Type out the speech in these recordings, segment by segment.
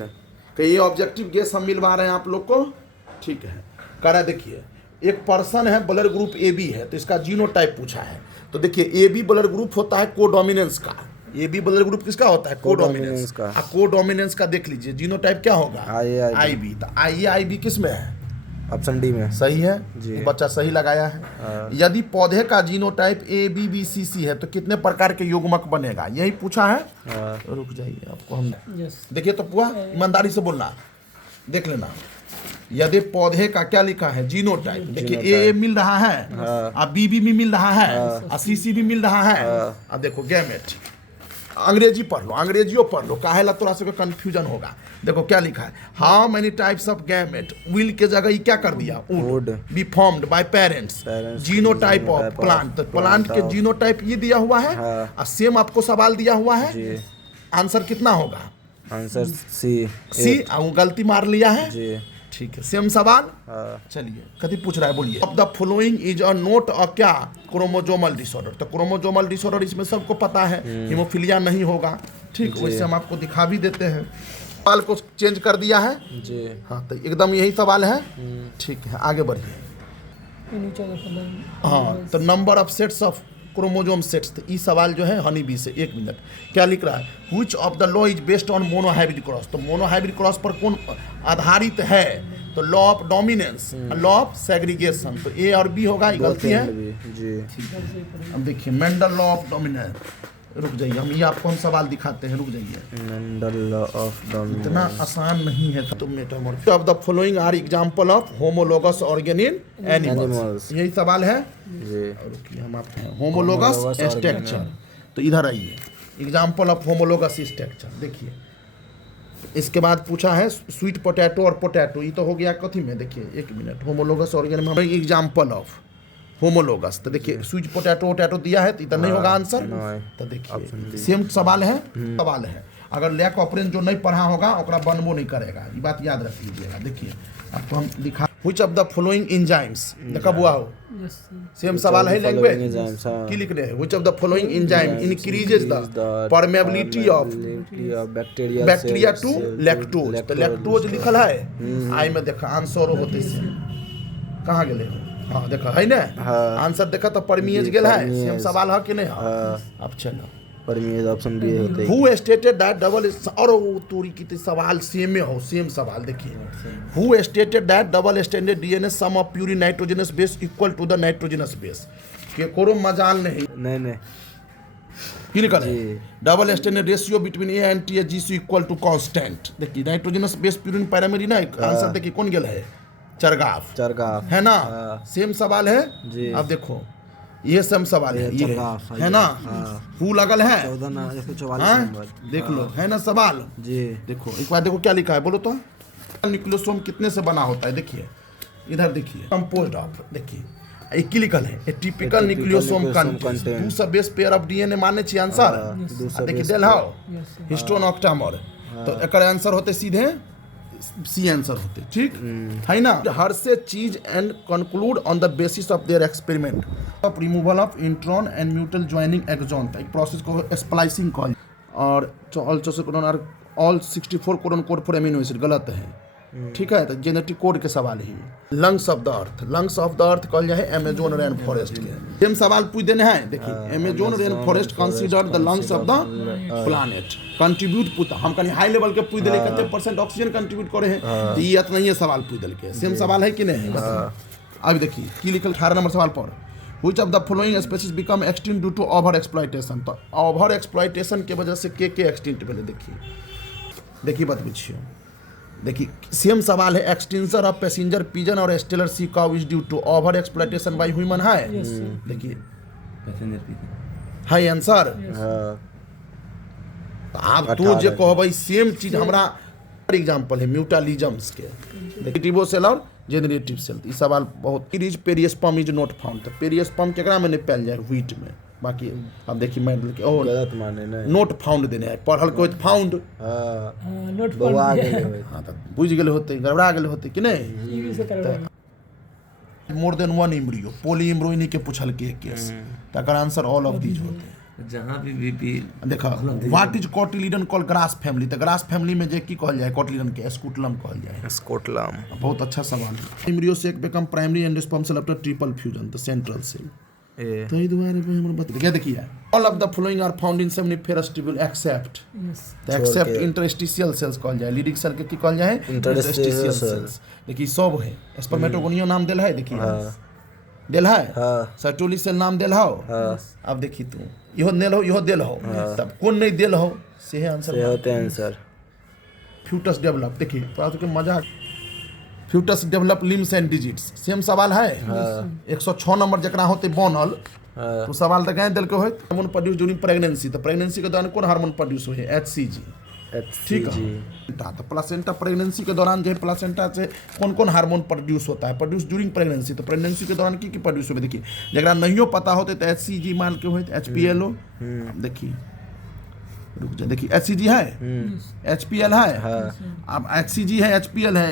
है। कि ये ऑब्जेक्टिव गेस हम मिलवा रहे हैं आप लोग को, ठीक है। कह रहा है देखिए, एक पर्सन है, ब्लड ग्रुप ए बी है, तो इसका जीनोटाइप पूछा है। तो देखिए ए बी ब्लड ग्रुप होता है कोडोमिनेंस का। ए बी ब्लड ग्रुप किसका होता है? कोडोमिनेंस का। कोडोमिनेंस का देख लीजिए जीनोटाइप क्या होगा? आई बी। तो आई बी किस में है? ऑप्शन डी में। सही है जी। बच्चा सही लगाया है। यदि पौधे का genotype A B B C C है तो कितने प्रकार के युग्मक बनेगा, यही पूछा है। रुक जाइए आपको हम देखिए तो पूरा ईमानदारी से बोलना, देख लेना। यदि पौधे का क्या लिखा है? जीनोटाइप। देखिए ए मिल रहा है, अब बी भी मिल रहा है, और सी सी भी मिल रहा है। अब देखो गैमेट, अंग्रेजी पढ़ लो, अंग्रेजियो पढ़ लो, काहे ला थोड़ा सा कंफ्यूजन होगा। देखो क्या लिखा है, how many types of gamete, will के जगह ये क्या कर दिया? Would be formed by parents. Genotype of plant, तो प्लांट के जीनोटाइप ये दिया हुआ है, और सेम आपको सवाल दिया हुआ है। आंसर कितना होगा? Answer C. वो गलती मार लिया है जी। ठीक है, सेम सवाल। चलिए कभी पूछ रहा है, बोलिए। Of the following is a not of क्या? Chromosomal disorder. तो क्रोमोजोमल डिसऑर्डर इसमें सबको पता है, हीमोफीलिया नहीं होगा, ठीक। वैसे हम आपको दिखा भी देते हैं। सवाल को चेंज कर दिया है जी। हाँ, तो एकदम यही सवाल है, ठीक है। आगे बढ़िए। हाँ, तो number of sets of chromosome sets, तो ये सवाल जो है हनी बी से। 1 मिनट, क्या लिख रहा है? Which of the law is based on monohybrid cross. तो मोनोहाइब्रिड क्रॉस पर कौन आधारित है? तो law of dominance, law of segregation. तो ए और बी होगा, गलती है जी। अब देखिए मेंडल लॉ ऑफ डोमिनेंस। रुक जाइए, हम ये आपको हम सवाल दिखाते हैं, रुक जाइए। मेंडल लॉ ऑफ डोमिनेंस इतना आसान नहीं है। तुम metamorphosis of the following are example of homologous organ in animals. यही सवाल है जी। रुकिए हम आपको होमोलोगस स्ट्रक्चर, तो इधर आइए, एग्जांपल ऑफ होमोलोगस स्ट्रक्चर देखिए। इसके बाद पूछा है स्वीट पोटैटो और पोटैटो, ये तो हो गया कथी में? देखिए 1 मिनट, होमोलोगस ऑर्गेन में एग्जांपल ऑफ होमोलोगस। तो देखिए स्वीट पोटैटो दिया है, तो इतना नहीं होगा आंसर। तो देखिए सेम सवाल है, सवाल है। अगर लैक ऑपरेंस जो नहीं पढ़ा होगा ओकरा बनबो नहीं करेगा, ये बात याद रख लीजिएगा। देखिए आपको हम दिखा, which of the following enzymes, देखा बुआ हो, सेम सवाल है लैंग्वेज की लिख रहे हैं। Which of the following enzyme increases the permeability of bacteria to lactose. तो लैक्टोज लिखल है, आई में देखा आंसर होते से कहाँ गेले हो? हाँ देखा है ना, आंसर देखा तो परमिएज गेल है। सेम सवाल है कि नहीं? अब चलो परमिएज ऑप्शन बी होते हैं। हु स्टेटेड दैट डबल, और तोरी की सवाल सेम में हो, सेम सवाल देखिए। Who stated that double standard DNA sum of purine nitrogenous base equal to the nitrogenous base. के कोरो मजाल नहीं की लिखा है? Double standard ratio between A and T G C equal to constant. देखिए नाइट्रोजनस बेस प्यूरिन प्राइमरी ना, answer देखिए कौन गेल है? चरगाफ है ना। सेम सवाल है जी। अब देखो ये सेम सवाल है, ये है ना। हु लगल है 14 देख लो, है ना सवाल जी। देखो एक बार देखो क्या लिखा है, बोलो तो। न्यूक्लियोसोम कितने से बना होता है? देखिए इधर देखिए, कंपोज्ड ऑफ, देखिए एक लिखल है ए typical nucleosome contains 2 base pair of DNA माने छी आंसर। देखिए देल हाउ हिस्टोन ऑक्टामर, तो एकर आंसर होते सीधे सी आंसर होते, ठीक है ना। हर से चीज and conclude on the basis of their experiment of removal of intron and mutual joining exon. एक प्रोसेस को स्प्लाइसिंग कॉल, और also say codon are all 64 codon code for amino acid, गलत है, ठीक है। तो जेनेटिक कोड के सवाल ही। Lungs of the earth, lungs of the earth कहल जाए अमेजोन रेन फॉरेस्ट के। सेम सवाल पूछ देने हैं, देखिए Amazon rain forest consider the lungs of the planet. Contribute पूछता, हम कहीं हाई लेवल के पूछ दिले कितने % ऑक्सीजन कंट्रीब्यूट करे हैं, तो ये इतना ही सवाल पूछ दिल के। सेम सवाल है कि नहीं? अब देखिए की लिखल 18 नंबर सवाल पर, which of the following species become extinct due to over exploitation. तो ओवर एक्सप्लॉइटेशन के वजह से के एक्सटिंक्ट भेले। देखिए बात पूछिए, देखिए सेम सवाल है। एक्सटिंक्शन ऑफ पैसेंजर पिजन और Steller sea cow is due to over exploitation by human है। देखिए है आंसर। आप तो जो कहबै सेम चीज हमरा एग्जांपल है म्यूटालिजम्स के, जेनेरेटिव सेल और जेनरेटिव सेल। ई सवाल बहुत इज पेरियस्पर्म इज नॉट फाउंड। तो पेरियस्पर्म केकरा में नहीं पायल जाए? व्हीट में। बाकी अब देखिए मैं और गलत माने नहीं, नोट फाउंड देने है, पढ़ल को फाउंड नोट फाउंड। हां तो बुझ गेले होते, गड़बड़ा गेले होते कि नहीं। More than one embryo, poly embryo के पूछल के केस, तकर आंसर ऑल ऑफ दीज होते। जहाँ भी देखा what is cotyledon call grass family, तो ग्रास फैमिली में जे की कहल जाए कोटिलिडन के स्कूटलम कहल जाए। स्कॉटलैंड। बहुत अच्छा सवाल है। Embryo sac become primary and responsible after triple fusion the central cell. ए तो ये दोबारा पे हमरा बता क्या देखिए all of the following are found in seminiferous tubule except the except interstitial cells कहल जाए। लीडिंग सेल के की कहल जाए इंटरस्टिशियल सेल्स। देखिए सब है स्पर्मेटोगोनियो नाम देल है, देखिए देल है सर्टोली सेल नाम देल हो। अब देखी तू इहो नेल हो इहो देल हो, तब कौन नहीं देल हो से है आंसर। से होते हैं आंसर। फ्यूटस डेवलप, देखिए थोड़ा तो मजाक। Foetus develop limbs and digits, same सवाल है। 106 नंबर जकरा होते बनल तो सवाल तक दिल के होत हार्मोन प्रोड्यूस ड्यूरिंग प्रेगनेंसी, तो प्रेगनेंसी के दौरान कौन हार्मोन प्रोड्यूस हुए? एचसीजी। ठीक है, तो प्लासेंटा प्रेगनेंसी के दौरान जो है प्लासेंटा से कौन कौन हार्मोन प्रोड्यूस होता है? प्रोड्यूस ड्यूरिंग प्रेगनेंसी, तो प्रेगनेंसी के दौरान की प्रोड्यूस होते? देखिए जरा नहीं पता होते तो एचसीजी मान के होते, एचपीएलओ। देखिए रुक जा, देखिए एचसीजी है, एचपीएल है, अब एचसीजी है एचपीएल है,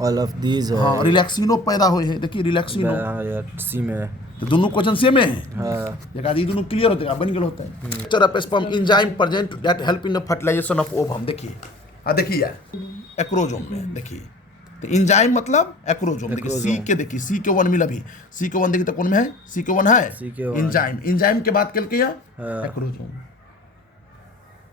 ऑल ऑफ दीज है। हाँ रिलैक्सिनो पैदा हुए है, देखिए रिलैक्सिनो। हाँ यार सी में तो दोनों क्वेश्चन सेम है। हाँ जगह ये दोनों क्लियर होते हैं, बन गया होता है। Nature of sperm enzyme present that help in the fertilization of ovum. देखिए देखिए यार एक्रोजोम में देखिए, तो एंजाइम मतलब एक्रोजोम। देखिए सी के, देखिए सी के 1 मिला भी, सी के 1 देखिए तो कौन में है? सी के 1 है एंजाइम। एंजाइम के बात कल के एक्रोजोम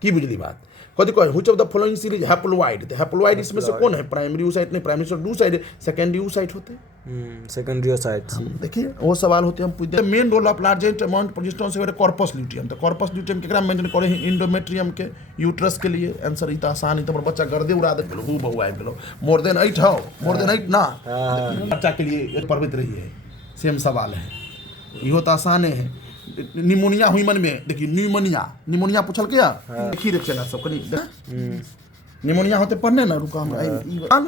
की बुझली बात। कथी कहे which of the following series haploid, तो हैप्लोइड इसमें से कौन है? प्राइमरी oocyte नहीं, प्राइमरी से oocyte, सेकेंडरी oocyte होते हैं। Secondary oocyte। देखिए वो सवाल होते हैं हम पूछते हैं। Main role of largest amount progesterone से कॉर्पस ल्यूटियम, तो कॉर्पस ल्यूटियम केकरा मेंटेन करे हैं? इंडोमेट्रियम के, यूट्रस के लिए। आंसर इतना आसान है, तो बच्चा गर्दे उड़ा दे गेलो, हु बहु आइ गेलो। मोर देन 8 हो, मोर देन 8 ना बच्चा के लिए एक परवित रही है। सेम सवाल है, इहो तो आसान है। निमोनिया हुई मन में, देखिए निमोनिया पूछल क्या? देखिए देख चला सब कनी निमोनिया होते पढ़ने ना रुका हम।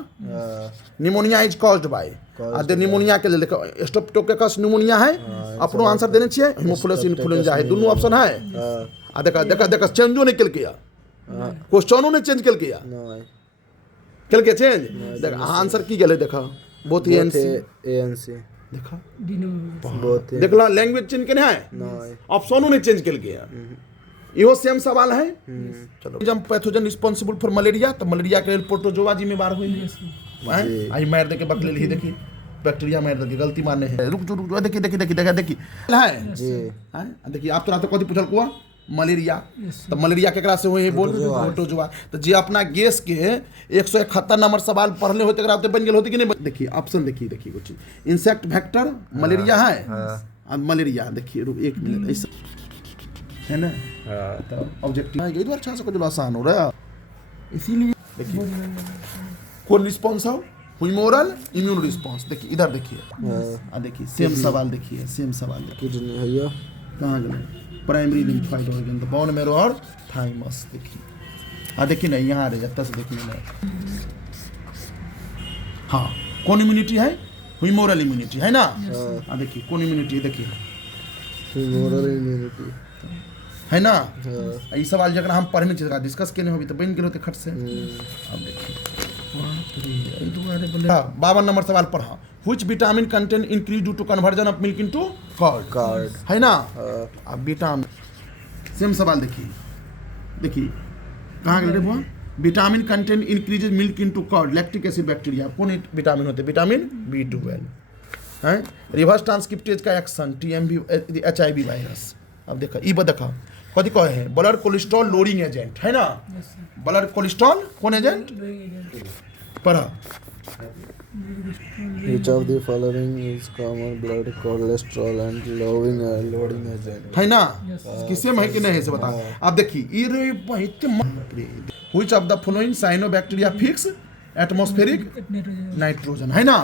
निमोनिया इज कॉज्ड बाय, आ दे निमोनिया के लिए देखो स्ट्रेप्टोकोकस निमोनिया है, अपनो आंसर देने चाहिए। हिमोफिलस इन्फ्लुएंजा है, दोनों ऑप्शन है। आ देखा चेंजो नहीं कल किया, क्वेश्चनों ने चेंज कल किया, कल के चेंज। देख आंसर की गले देखा बोथ एएनसी देखा बहुत देखला लैंग्वेज चेंज केने है, ऑप्शनों ने चेंज कर गया। इहो सेम सवाल है। चलो जब पैथोजन रिस्पांसिबल फॉर मलेरिया, तो मलेरिया के लिए प्रोटोजोआ जिम्मेदार हुई है। आई मार दे के बकले ली, देखिए बैक्टीरिया मार दे के गलती मारने है। रुक जो देखिए है जी हैं। देखिए आप तो कथी पूछल को मलेरिया, तो मलेरिया केकरा से हुए बोल प्रोटोजोआ। तो जे अपना गैस के 171 नंबर सवाल पढ़ले होते एकरा बन गेल होते कि नहीं? देखिए ऑप्शन देखिए कुछ इंसेक्ट वेक्टर मलेरिया है। अब मलेरिया देखिए रुक 1 मिनट ऐसा है ना, तो ऑब्जेक्टिव है, ये तो अच्छा से कुछ आसान हो रहा है। इसीलिए देखिए कौन रिस्पांस हो? Humoral immune response. देखिए इधर देखिए देखिए सेम सवाल, देखिए सेम सवाल किडनी है ये कहाँ गए? प्राइमरी लिम्फोइड ऑर्गन, तो बोन मैरो और थाइमस। देखिए देखिए ना यहाँ आ रहे जब तक से देखिए ना। हाँ कौन इम्यूनिटी है? ह्यूमोरल इम्यूनिटी है ना। देखिए कौन इम्यूनिटी है? देखिए ह्यूमोरल इम्यूनिटी है ना। ये सवाल जगह हम पढ़ने चाहिए डिस्कस के लिए होगी तो बन गए होते खट से। अब देखिए 52 नंबर सवाल पढ़ा। Which vitamin content increase due to conversion of milk into curd है ना। अब विटामिन सेम सवाल देखिए कहाँ गए वो? Vitamin content increases milk into curd, lactic acid bacteria. कौन विटामिन होते? विटामिन B12 है। रिवर्स ट्रांसक्रिप्टेज का एक्शन TMV HIV वायरस। अब देखा ई देखा कथी कहे हैं? ब्लड कोलेस्ट्रॉल लोडिंग एजेंट है ना। ब्लड कोलेस्ट्रॉल कौन एजेंट पढ़ा? Which of the following is common blood cholesterol and loading agent है ना। किसे में है कि नहीं है से बता। अब देखिए ये रे Which of the following cyanobacteria fix atmospheric nitrogen है ना।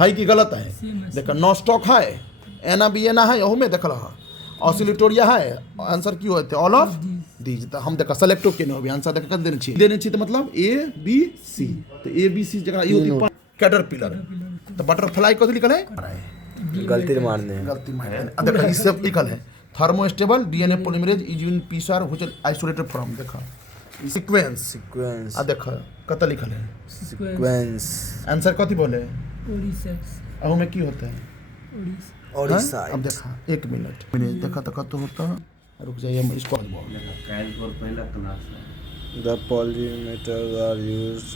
है कि गलत है? देखो नॉस्टॉक है, एनाबियना है, यहू में देख रहा ऑसिलेटोरिया है। आंसर क्यों होते? All of these. तो हम देखा सेलेक्टो के नहीं आंसर देखा कर देने चाहिए तो मतलब ABC, तो ABC जगह ये होती कैटरपिलर। तो बटरफ्लाई कथी लिखल है? गलती मारने देखा इससे लिखल है thermostable DNA polymerase is in PCR which isolated from. देखा सीक्वेंस सीक्वेंस देखा कत लिखल है सीक्वेंस। आंसर कथी बोले? अहू में की होता है? ओडिशा अब देखा 1 मिनट मैंने देखा तो कत होता, रुक जाइए हम इसको द पॉलीमीटर आर यूज्ड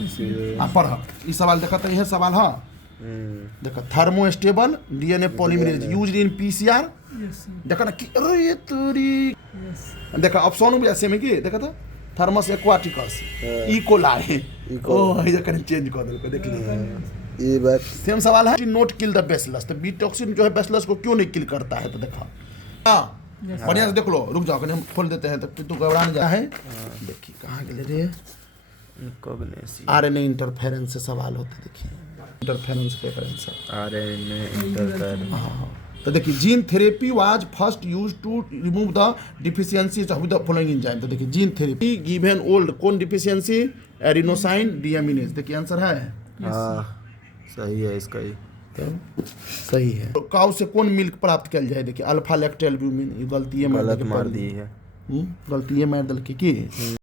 पढ़ ई सवाल देखा तो यह सवाल है। देखा thermostable DNA polymerase used in PCR. देखा ना कि अरे तोरी देखा ऑप्शन में ऐसे में की देखा था थर्मस एक्वाटिकस ई कोलाई ओ ये करें चेंज कर दो देख ली ये बात सेम सवाल है। नोट किल द बेसिलस, तो बी टॉक्सिन जो है बेसिलस को क्यों नहीं किल करता है, तो देखा हाँ बढ़िया से देख लो। रुक जाओ कहीं हम खोल देते हैं, तो तू घबराने जा है। देखिए कहाँ गए रे आरएनए इंटरफेरेंस से सवाल होते, देखिए इंटरफेरेंस प्रेफरेंस आरएनए इंटरफेरेंस। हाँ तो देखिए gene therapy was first use to remove the deficiencies of the following enzyme. तो देखिए जीन थेरेपी गिवन ओल्ड कौन डिफिशियंसी एडिनोसाइन डीएमिनेज। देखिए आंसर है हाँ सही है इसका ही तो सही है। तो काउ से कौन मिल्क प्राप्त किया जाए, देखिए अल्फा लैक्टोएल्ब्यूमिन। ये गलती है गलत मार दी है गलती है मार दल की